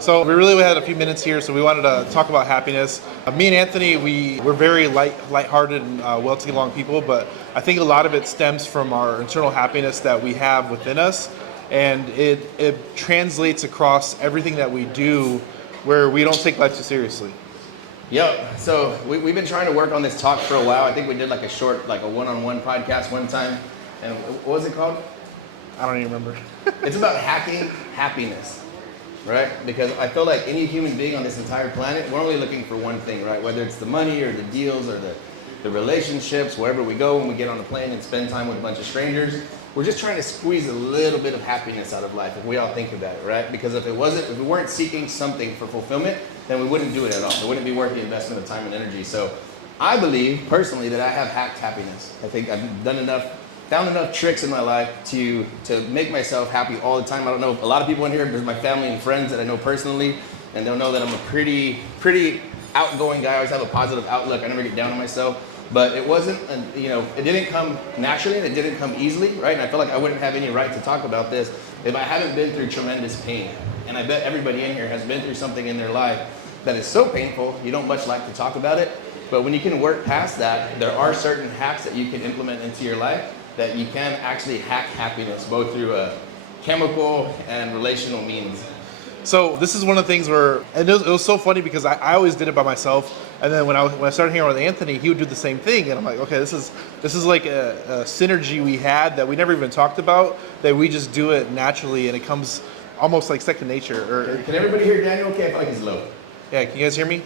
So we really had a few minutes here, so we wanted to talk about happiness. Me and Anthony, we're very lighthearted and well to get along people, but I think a lot of it stems from our internal happiness that we have within us, and it translates across everything that we do, where we don't take life too seriously. Yep. So we've been trying to work on this talk for a while. I think we did like a short, like a one-on-one podcast one time. And what was it called? I don't even remember. It's about hacking happiness, right? Because I feel like any human being on this entire planet, we're only looking for one thing, right? Whether it's the money or the deals or the relationships, wherever we go when we get on a plane and spend time with a bunch of strangers, we're just trying to squeeze a little bit of happiness out of life, if we all think about it, right? Because if we weren't seeking something for fulfillment, then we wouldn't do it at all. It wouldn't be worth the investment of time and energy. So I believe personally that I have hacked happiness. I think I've found enough tricks in my life to make myself happy all the time. I don't know, a lot of people in here, there's my family and friends that I know personally, and they'll know that I'm a pretty outgoing guy. I always have a positive outlook. I never get down on myself. But it wasn't, it didn't come naturally and it didn't come easily, right? And I feel like I wouldn't have any right to talk about this if I haven't been through tremendous pain. And I bet everybody in here has been through something in their life that is so painful, you don't much like to talk about it. But when you can work past that, there are certain hacks that you can implement into your life that you can actually hack happiness, both through a chemical and relational means. So this is one of the things where, and it was so funny because I always did it by myself, and then when I started hanging out with Anthony, he would do the same thing, and I'm like, okay, this is like a synergy we had that we never even talked about, that we just do it naturally, and it comes almost like second nature. Can everybody hear Daniel? Okay, I feel like he's low. Yeah, can you guys hear me?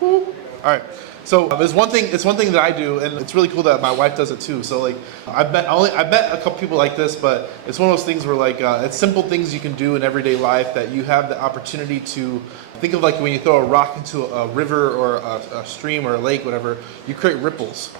All right. So it's one thing that I do, and it's really cool that my wife does it too. So like I met a couple people like this, but it's one of those things where like it's simple things you can do in everyday life that you have the opportunity to think of, like when you throw a rock into a river or a stream or a lake, whatever, you create ripples.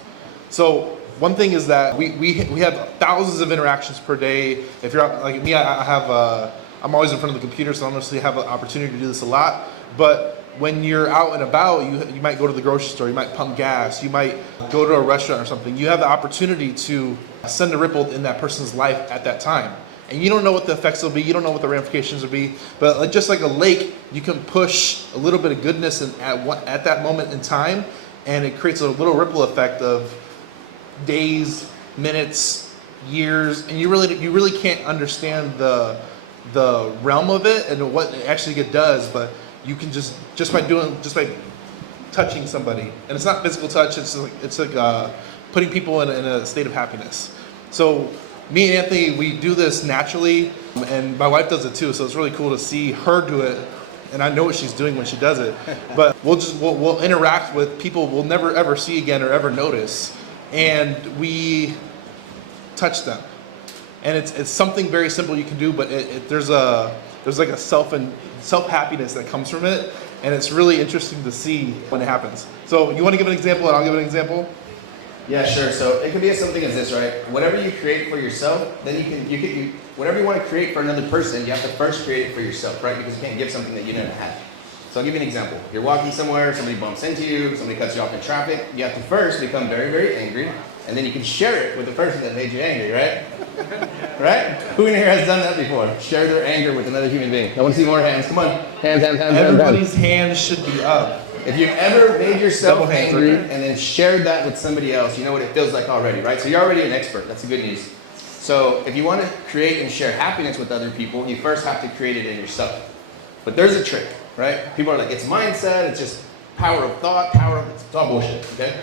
So one thing is that we have thousands of interactions per day. If you're like me, I'm always in front of the computer, so I honestly have an opportunity to do this a lot. But when you're out and about, you might go to the grocery store, you might pump gas, you might go to a restaurant or something. You have the opportunity to send a ripple in that person's life at that time. And you don't know what the effects will be, you don't know what the ramifications will be, but just like a lake, you can push a little bit of goodness at that moment in time, and it creates a little ripple effect of days, minutes, years, and you really can't understand the realm of it and what actually it does, but you can just by touching somebody, and it's not physical touch. It's like putting people in a state of happiness. So me and Anthony, we do this naturally, and my wife does it too. So it's really cool to see her do it, and I know what she's doing when she does it. But we'll interact with people we'll never ever see again or ever notice, and we touch them. And it's something very simple you can do, but there's like a self happiness that comes from it, and it's really interesting to see when it happens. So you want to give an example, and I'll give an example? Yeah, sure. So it could be as something as this, right? Whatever you create for yourself, then you whatever you want to create for another person, you have to first create it for yourself, right? Because you can't give something that you never had. So I'll give you an example. You're walking somewhere, somebody bumps into you, somebody cuts you off in traffic. You have to first become very, very angry, and then you can share it with the person that made you angry, right? Right? Who in here has done that before? Share their anger with another human being. I want to see more hands. Come on. Hands. Everybody's hands should be up. If you've ever made yourself angry and then shared that with somebody else, you know what it feels like already, right? So you're already an expert. That's the good news. So if you want to create and share happiness with other people, you first have to create it in yourself. But there's a trick, right? People are like, it's mindset, it's just power of thought, it's all bullshit, okay?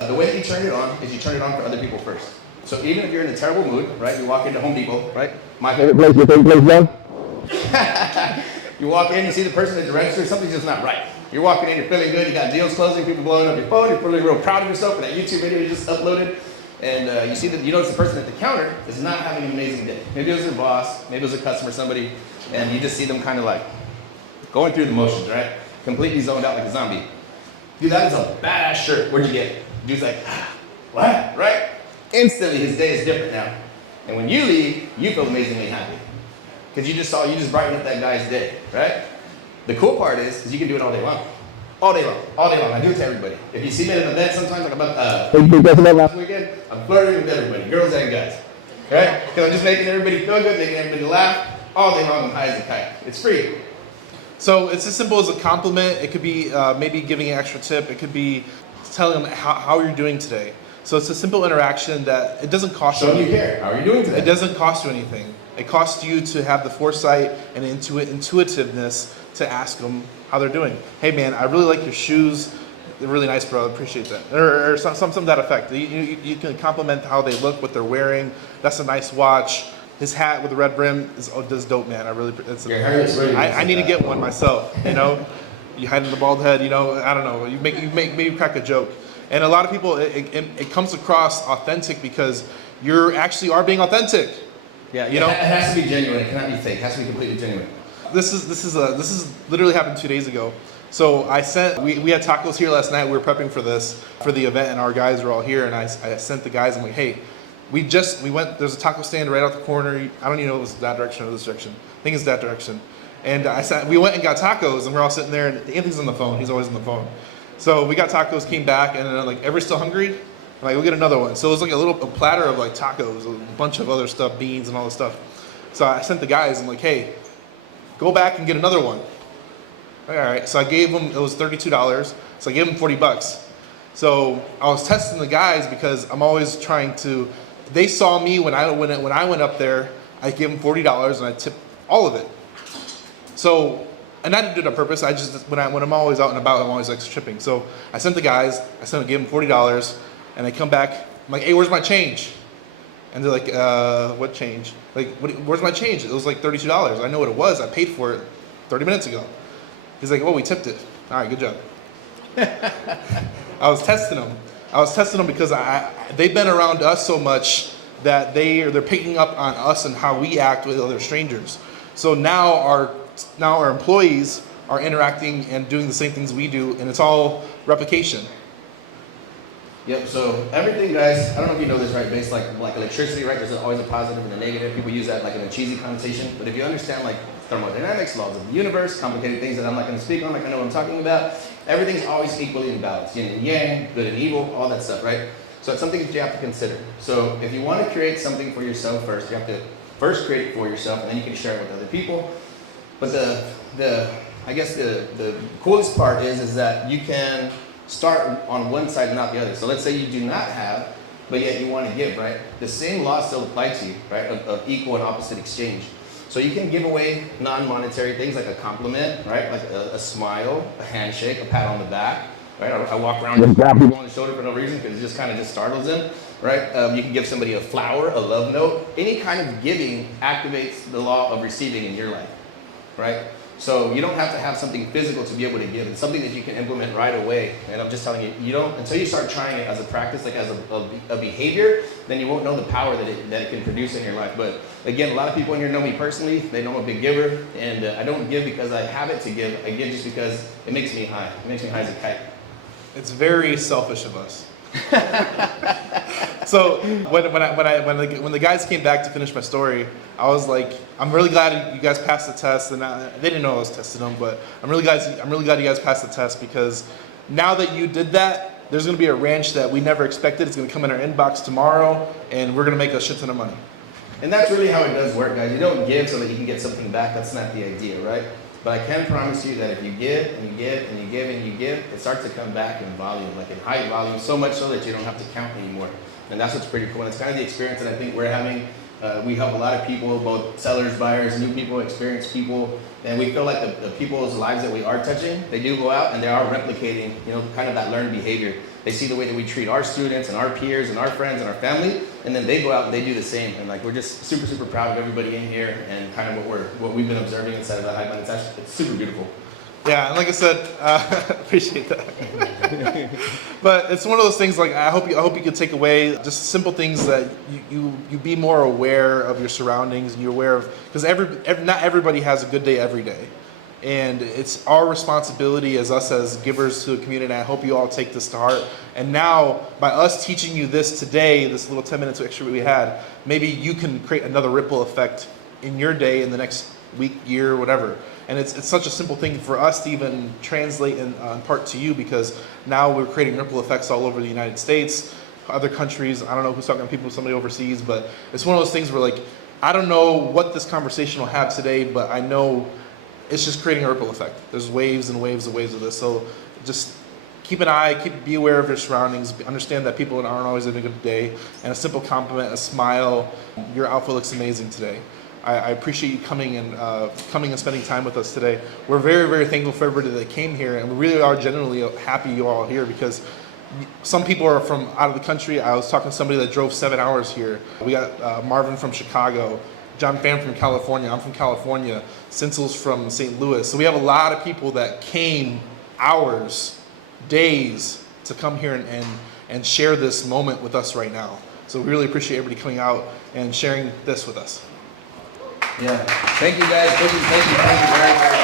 The way that you turn it on is you turn it on for other people first. So even if you're in a terrible mood, right? You walk into Home Depot, right? My favorite place, your favorite place, bro? You walk in, you see the person at the register, something's just not right. You're walking in, you're feeling good, you got deals closing, people blowing up your phone, you're feeling real proud of yourself for that YouTube video you just uploaded, and you notice the person at the counter is not having an amazing day. Maybe it was their boss, maybe it was a customer, somebody, and you just see them kind of like going through the motions, right? Completely zoned out like a zombie. Dude, that is a badass shirt. Where'd you get it? Dude's like, what? Right? Instantly, his day is different now. And when you leave, you feel amazingly happy. Because you just brightened up that guy's day, right? The cool part is you can do it all day long. All day long. I do it to everybody. If you see me at an event sometimes, like about last weekend, I'm flirting with everybody, girls and guys. Right? Because I'm just making everybody feel good, making everybody laugh, all day long, I'm high as a kite. It's free. So it's as simple as a compliment. It could be maybe giving an extra tip. It could be telling them how you're doing today. So it's a simple interaction that it doesn't cost you. Showing you care. How are you doing today? It doesn't cost you anything. It costs you to have the foresight and intuitiveness to ask them how they're doing. Hey man, I really like your shoes. They're really nice, bro. I appreciate that. Or something to that effect. You can compliment how they look, what they're wearing. That's a nice watch. His hat with the red brim is dope, man. I need to get one myself. You know, you hide in the bald head. You know, I don't know. You maybe crack a joke, and a lot of people it comes across authentic because you actually are being authentic. Yeah, you know, it has to be genuine. It cannot be fake. It has to be completely genuine. This is literally happened 2 days ago. So we had tacos here last night. We were prepping for the event, and our guys were all here. And I sent the guys. I'm like, hey. We went, there's a taco stand right out the corner. I don't even know if it was that direction or this direction. I think it's that direction. And we went and got tacos, and we're all sitting there, and Anthony's on the phone. He's always on the phone. So we got tacos, came back, and then I'm like, everybody still hungry? I'm like, we'll get another one. So it was like a platter of like tacos, a bunch of other stuff, beans and all this stuff. So I sent the guys, I'm like, hey, go back and get another one. All right, so I gave them, it was $32, so I gave them $40. So I was testing the guys because I'm always trying to, they saw me when I went up there. I gave them $40 and I tipped all of it. So, and I didn't do it on purpose. I just when I'm always out and about, I'm always extra tipping. So I sent the guys. Gave them $40, and I come back. I'm like, hey, where's my change? And they're like, what change? Like, where's my change? It was like $32. I know what it was. I paid for it 30 minutes ago. He's like, oh, we tipped it. All right, good job. I was testing them because they've been around us so much that they're picking up on us and how we act with other strangers. So now our employees are interacting and doing the same things we do, and it's all replication. Yep, so everything, guys, I don't know if you know this, right, based like electricity, right, there's always a positive and a negative. People use that like in a cheesy connotation, but if you understand like thermodynamics, laws of the universe, complicated things that I'm not going to speak on, like I know what I'm talking about, everything's always equally in balance, yin and yang, good and evil, all that stuff, right? So it's something that you have to consider. So if you want to create something for yourself first, you have to first create it for yourself, and then you can share it with other people. But I guess the coolest part is that you can start on one side and not the other. So let's say you do not have, but yet you want to give, right? The same laws still apply to you, right? Of equal and opposite exchange. So you can give away non-monetary things like a compliment, right? Like a smile, a handshake, a pat on the back, right? I walk around and grab people on the shoulder for no reason because it just kind of just startles them, right? You can give somebody a flower, a love note. Any kind of giving activates the law of receiving in your life, right? So you don't have to have something physical to be able to give. It's something that you can implement right away. And I'm just telling you, you don't, until you start trying it as a practice, like as a behavior, then you won't know the power that it can produce in your life. But again, a lot of people in here know me personally. They know I'm a big giver. And I don't give because I have it to give. I give just because it makes me high. It makes me high as a kite. It's very selfish of us. So when the guys came back to finish my story, I was like, I'm really glad you guys passed the test, and they didn't know I was testing them, but I'm really glad you guys passed the test because now that you did that, there's going to be a ranch that we never expected. It's going to come in our inbox tomorrow, and we're going to make a shit ton of money. And that's really how it does work, guys. You don't give so that you can get something back. That's not the idea, right? But I can promise you that if you give and you give and you give and you give, it starts to come back in volume, like in high volume, so much so that you don't have to count anymore. And that's what's pretty cool. And it's kind of the experience that I think we're having. We help a lot of people, both sellers, buyers, new people, experienced people. And we feel like the people's lives that we are touching, they do go out and they are replicating, kind of that learned behavior. They see the way that we treat our students and our peers and our friends and our family, and then they go out and they do the same. And like we're just super, super proud of everybody in here and kind of what we've been observing inside of the Hive Mind. It's super beautiful. Yeah, and like I said, appreciate that. But it's one of those things. Like I hope you can take away just simple things that you be more aware of your surroundings and you're aware of because not everybody has a good day every day, and it's our responsibility as givers to the community. And I hope you all take this to heart. And now by us teaching you this today, this little 10 minutes extra we had, maybe you can create another ripple effect in your day in the next week, year, whatever. And it's such a simple thing for us to even translate and impart to you because now we're creating ripple effects all over the United States, other countries. I don't know who's talking to people, somebody overseas, but it's one of those things where like, I don't know what this conversation will have today, but I know it's just creating a ripple effect. There's waves and waves and waves of this. So just keep an eye, be aware of your surroundings, understand that people aren't always having a good day, and a simple compliment, a smile, your outfit looks amazing today. I appreciate you coming and spending time with us today. We're very, very thankful for everybody that came here, and we really are genuinely happy you all are here, because some people are from out of the country. I was talking to somebody that drove 7 hours here. We got Marvin from Chicago, John Pham from California, I'm from California, Cincel's from St. Louis. So we have a lot of people that came hours, days to come here and share this moment with us right now. So we really appreciate everybody coming out and sharing this with us. Yeah. Thank you guys. Thank you very, very much.